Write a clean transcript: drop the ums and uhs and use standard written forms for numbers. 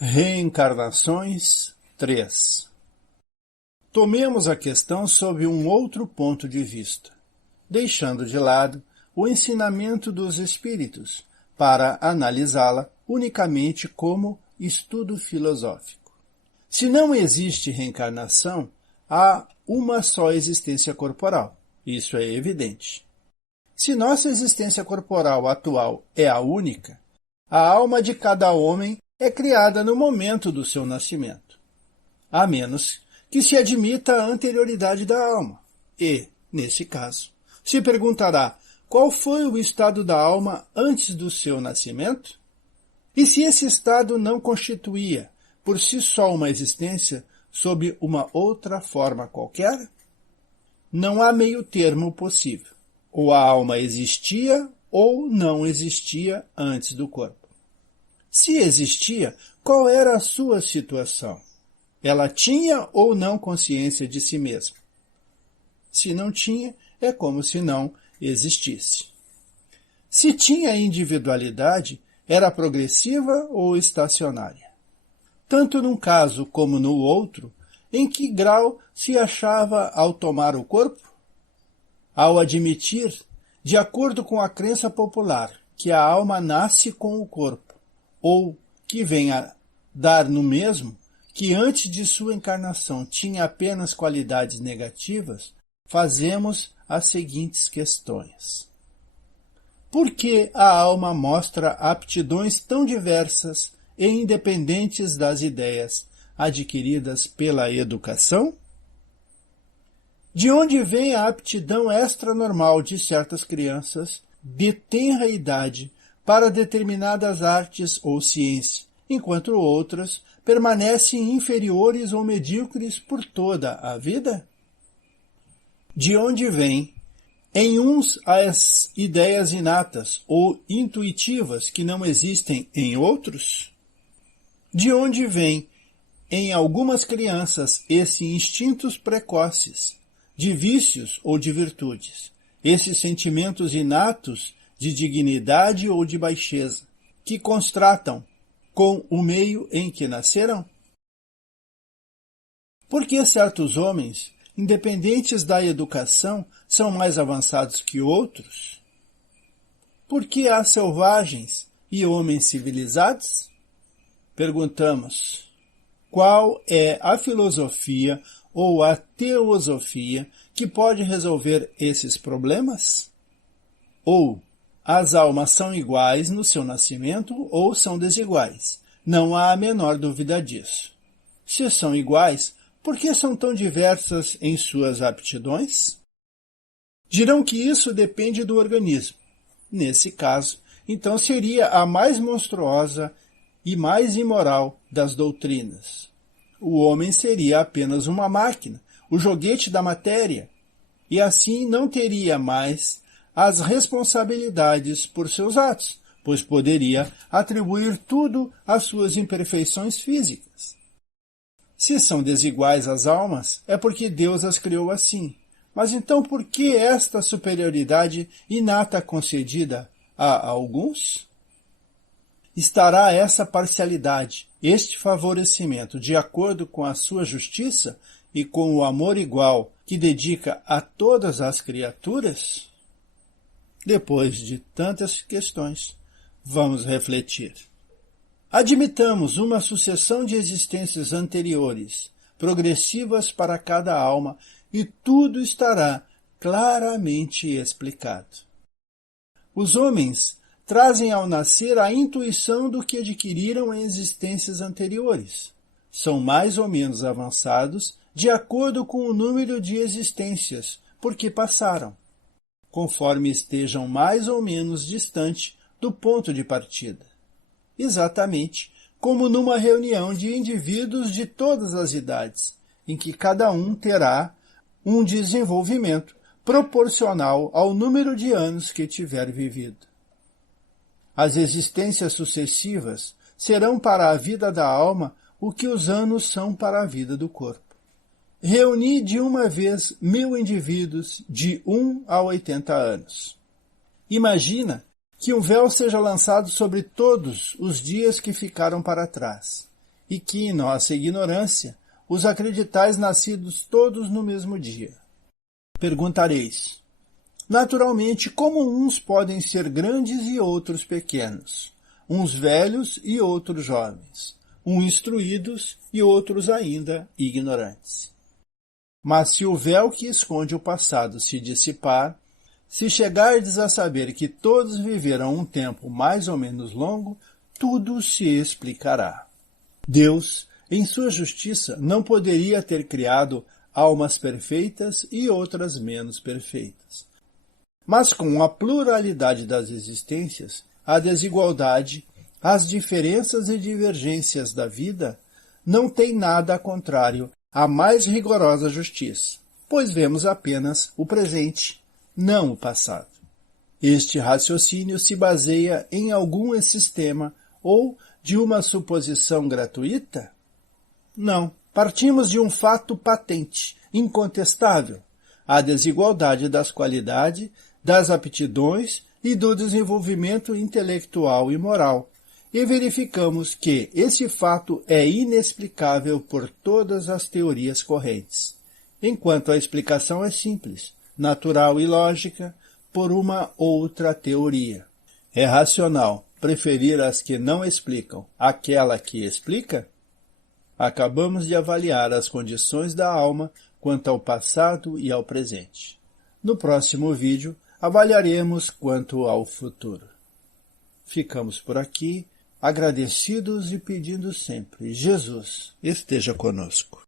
Reencarnações 3. Tomemos a questão sob um outro ponto de vista, deixando de lado o ensinamento dos espíritos para analisá-la unicamente como estudo filosófico. Se não existe reencarnação, há uma só existência corporal. Isso é evidente. Se nossa existência corporal atual é a única, a alma de cada homem é criada no momento do seu nascimento, a menos que se admita a anterioridade da alma. E, nesse caso, se perguntará qual foi o estado da alma antes do seu nascimento? E se esse estado não constituía, por si só, uma existência sob uma outra forma qualquer? Não há meio termo possível. Ou a alma existia ou não existia antes do corpo. Se existia, qual era a sua situação? Ela tinha ou não consciência de si mesma? Se não tinha, é como se não existisse. Se tinha individualidade, era progressiva ou estacionária? Tanto num caso como no outro, em que grau se achava ao tomar o corpo? Ao admitir, de acordo com a crença popular, que a alma nasce com o corpo, ou que vem a dar no mesmo, que antes de sua encarnação tinha apenas qualidades negativas, fazemos as seguintes questões. Por que a alma mostra aptidões tão diversas e independentes das ideias adquiridas pela educação? De onde vem a aptidão extranormal de certas crianças de tenra idade para determinadas artes ou ciência, enquanto outras permanecem inferiores ou medíocres por toda a vida? De onde vem, em uns, as ideias inatas ou intuitivas que não existem em outros? De onde vem, em algumas crianças, esses instintos precoces, de vícios ou de virtudes, esses sentimentos inatos de dignidade ou de baixeza, que constratam com o meio em que nasceram? Por que certos homens, independentes da educação, são mais avançados que outros? Por que há selvagens e homens civilizados? Perguntamos, qual é a filosofia ou a teosofia que pode resolver esses problemas? Ou as almas são iguais no seu nascimento ou são desiguais? Não há a menor dúvida disso. Se são iguais, por que são tão diversas em suas aptidões? Dirão que isso depende do organismo. Nesse caso, então seria a mais monstruosa e mais imoral das doutrinas. O homem seria apenas uma máquina, o joguete da matéria, e assim não teria mais as responsabilidades por seus atos, pois poderia atribuir tudo às suas imperfeições físicas. Se são desiguais as almas, é porque Deus as criou assim. Mas então por que esta superioridade inata concedida a alguns? Estará essa parcialidade, este favorecimento, de acordo com a sua justiça e com o amor igual que dedica a todas as criaturas? Depois de tantas questões, vamos refletir. Admitamos uma sucessão de existências anteriores, progressivas para cada alma, e tudo estará claramente explicado. Os homens trazem ao nascer a intuição do que adquiriram em existências anteriores. São mais ou menos avançados de acordo com o número de existências por que passaram, conforme estejam mais ou menos distante do ponto de partida. Exatamente como numa reunião de indivíduos de todas as idades, em que cada um terá um desenvolvimento proporcional ao número de anos que tiver vivido. As existências sucessivas serão para a vida da alma o que os anos são para a vida do corpo. Reuni de uma vez 1000 indivíduos de 1 a 80 anos. Imagina que um véu seja lançado sobre todos os dias que ficaram para trás, e que, em nossa ignorância, os acreditais nascidos todos no mesmo dia. Perguntareis: naturalmente, como uns podem ser grandes e outros pequenos, uns velhos e outros jovens, uns instruídos e outros ainda ignorantes? Mas se o véu que esconde o passado se dissipar, se chegardes a saber que todos viveram um tempo mais ou menos longo, tudo se explicará. Deus, em sua justiça, não poderia ter criado almas perfeitas e outras menos perfeitas. Mas com a pluralidade das existências, a desigualdade, as diferenças e divergências da vida, não tem nada contrário à mais rigorosa justiça, pois vemos apenas o presente, não o passado. Este raciocínio se baseia em algum sistema ou de uma suposição gratuita? Não. Partimos de um fato patente, incontestável, a desigualdade das qualidades, das aptidões e do desenvolvimento intelectual e moral, e verificamos que esse fato é inexplicável por todas as teorias correntes, enquanto a explicação é simples, natural e lógica, por uma outra teoria. É racional preferir as que não explicam aquela que explica? Acabamos de avaliar as condições da alma quanto ao passado e ao presente. No próximo vídeo, avaliaremos quanto ao futuro. Ficamos por aqui, agradecidos e pedindo sempre: Jesus esteja conosco.